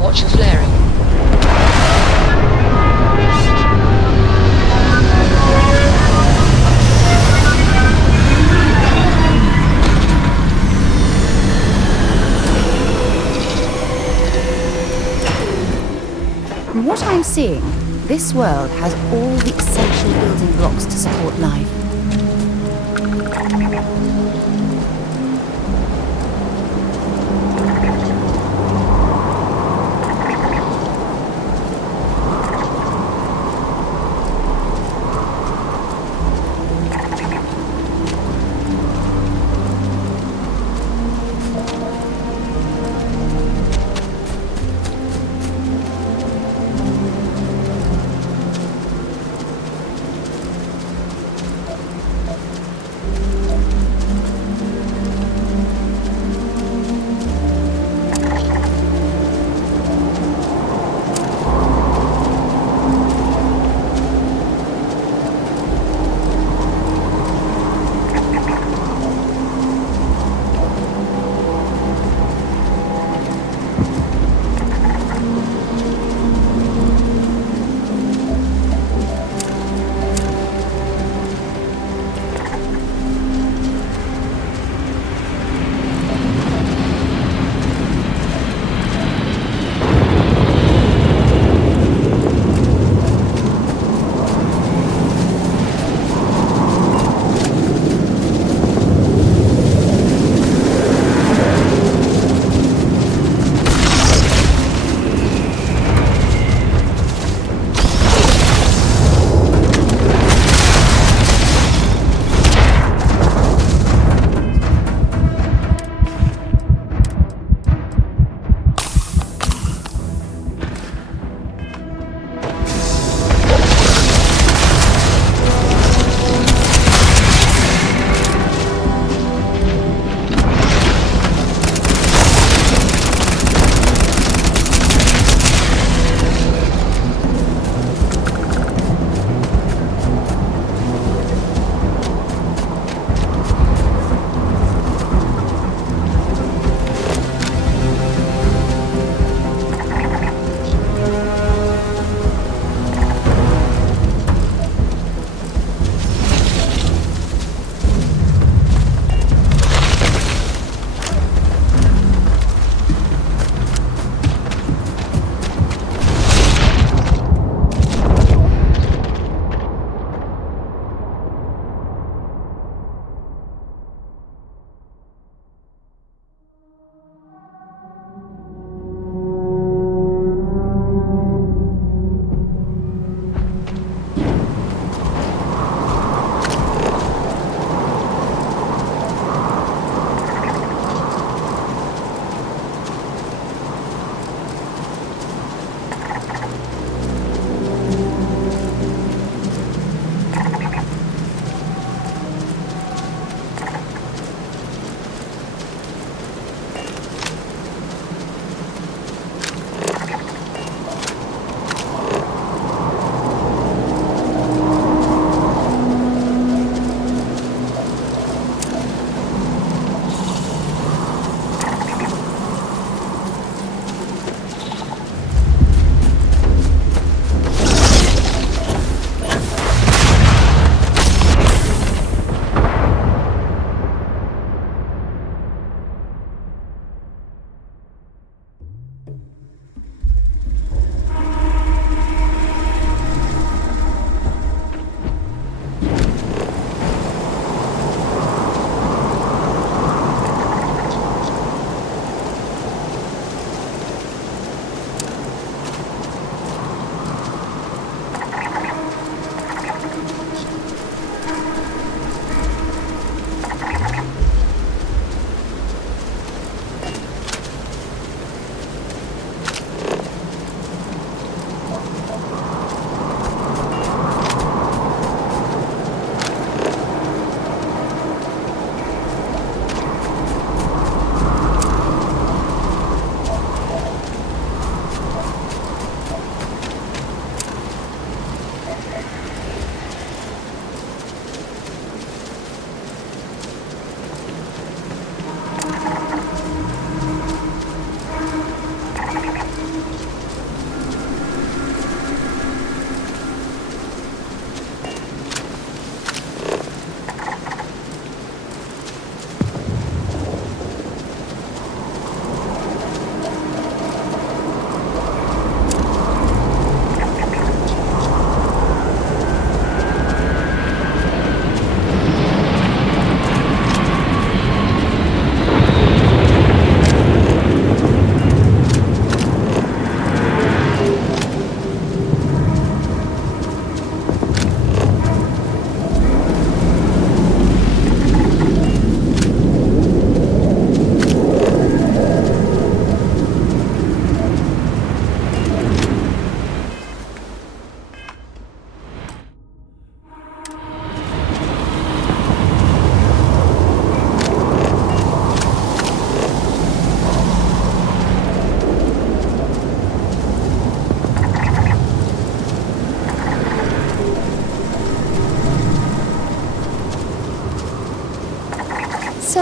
Watch your flaring. From what I'm seeing, this world has all the essential building blocks to support life.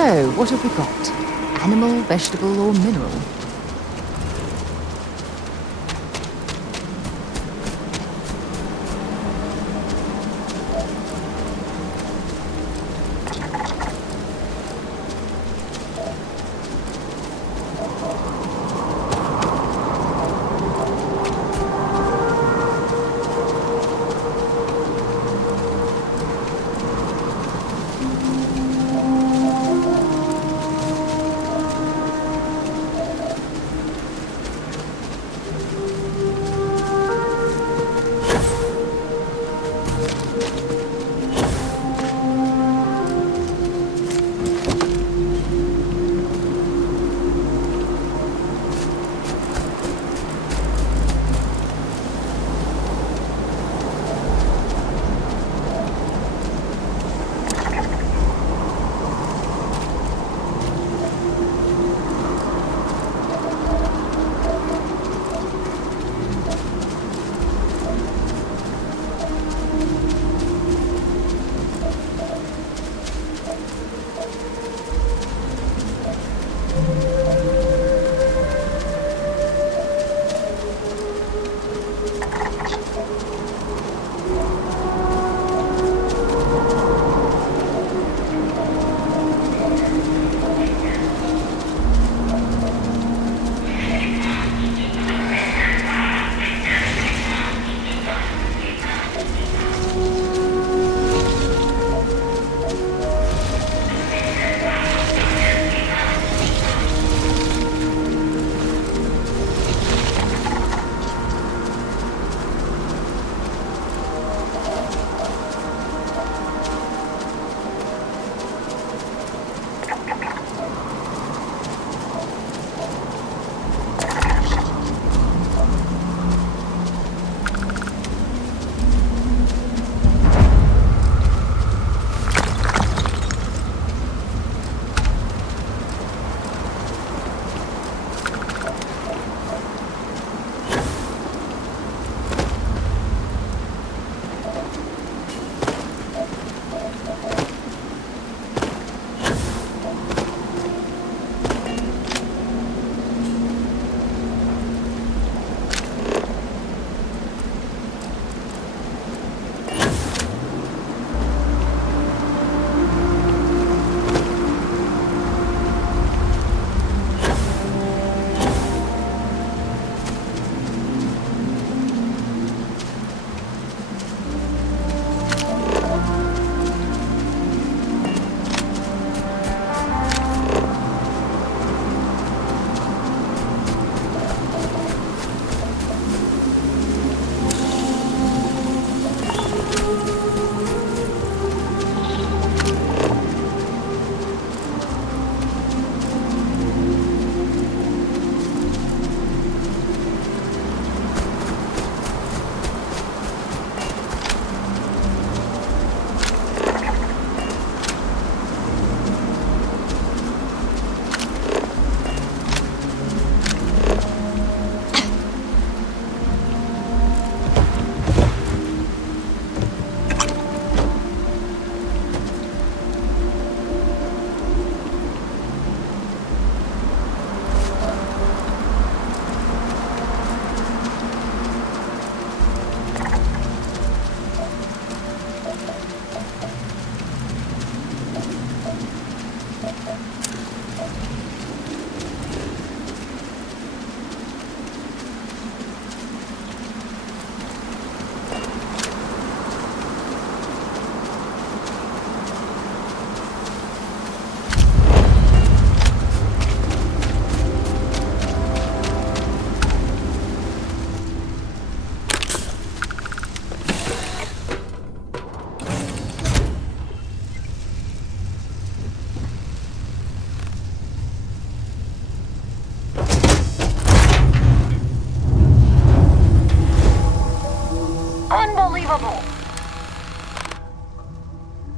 So, what have we got? Animal, vegetable, or mineral?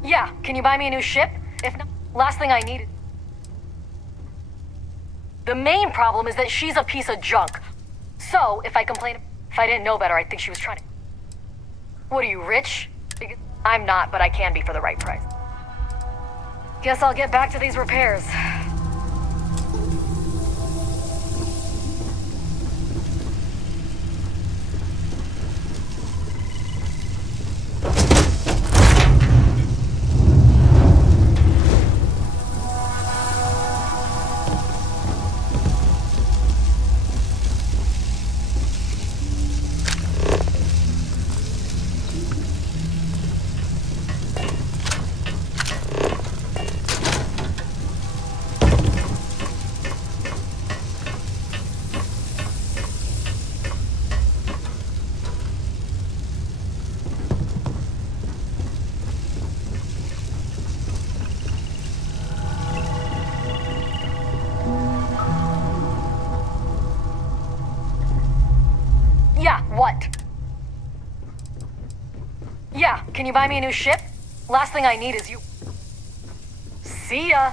Yeah, can you buy me a new ship? If not, last thing I need. The main problem is that she's a piece of junk. So, if I didn't know better, I'd think she was trying to... What are you, rich? Because I'm not, but I can be for the right price. Guess I'll get back to these repairs. Yeah, what? Yeah, can you buy me a new ship? Last thing I need is you. See ya.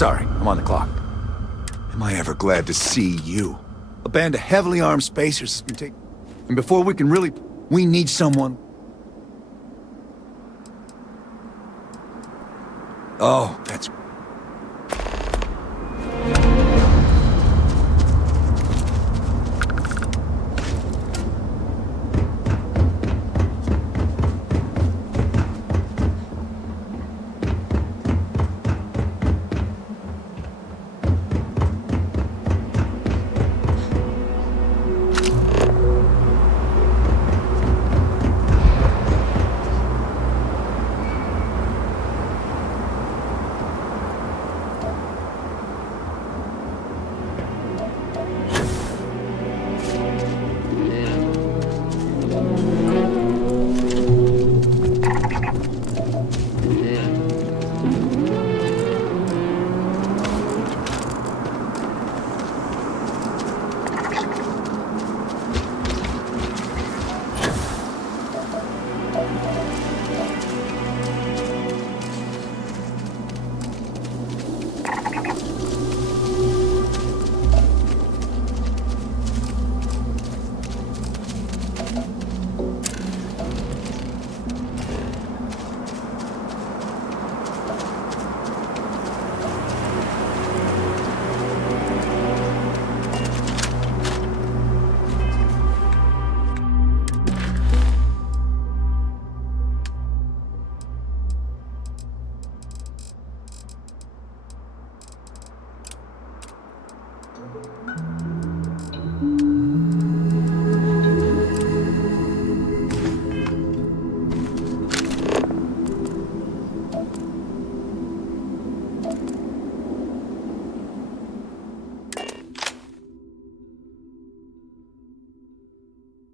Sorry, I'm on the clock. Am I ever glad to see you? A band of heavily armed spacers has been taken... And before we can really... We need someone... Oh, that's...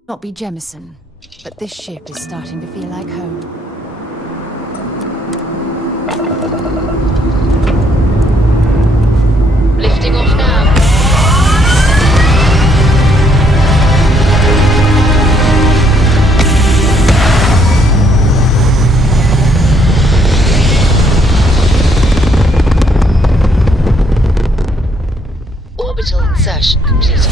Not be Jemison, but this ship is starting to feel like home. Lifting off now. Orbital insertion completed.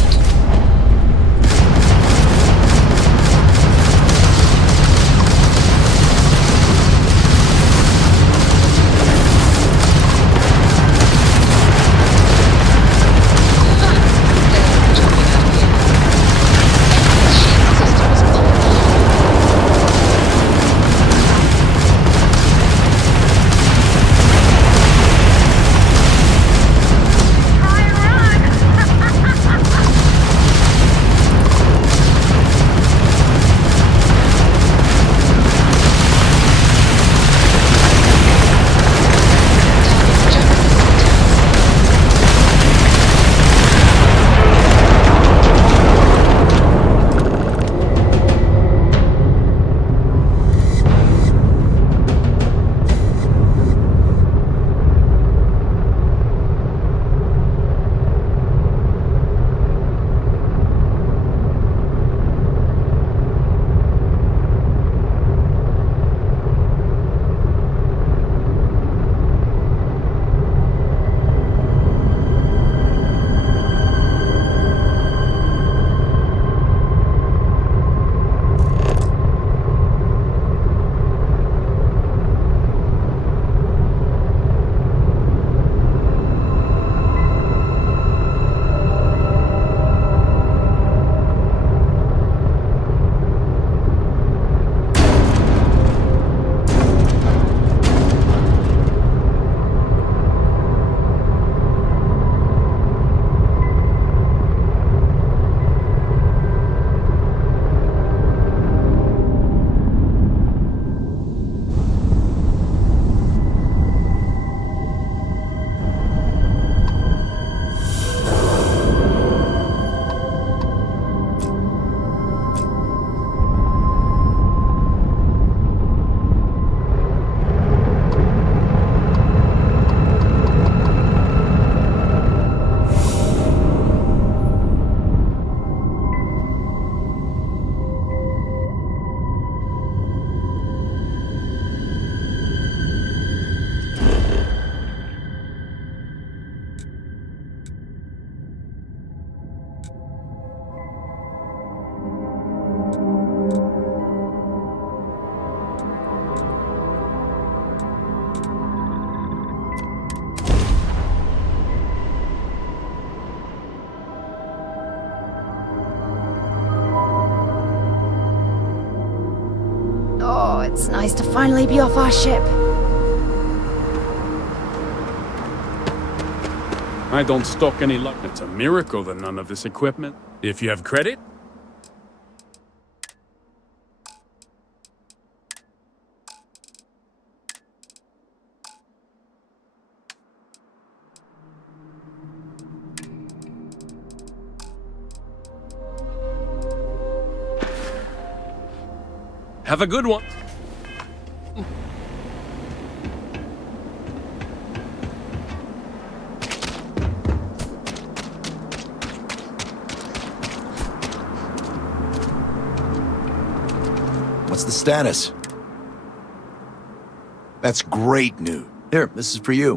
It's nice to finally be off our ship. I don't stock any luck. It's a miracle that none of this equipment. If you have credit. Have a good one. What's the status? That's great news. Here, this is for you.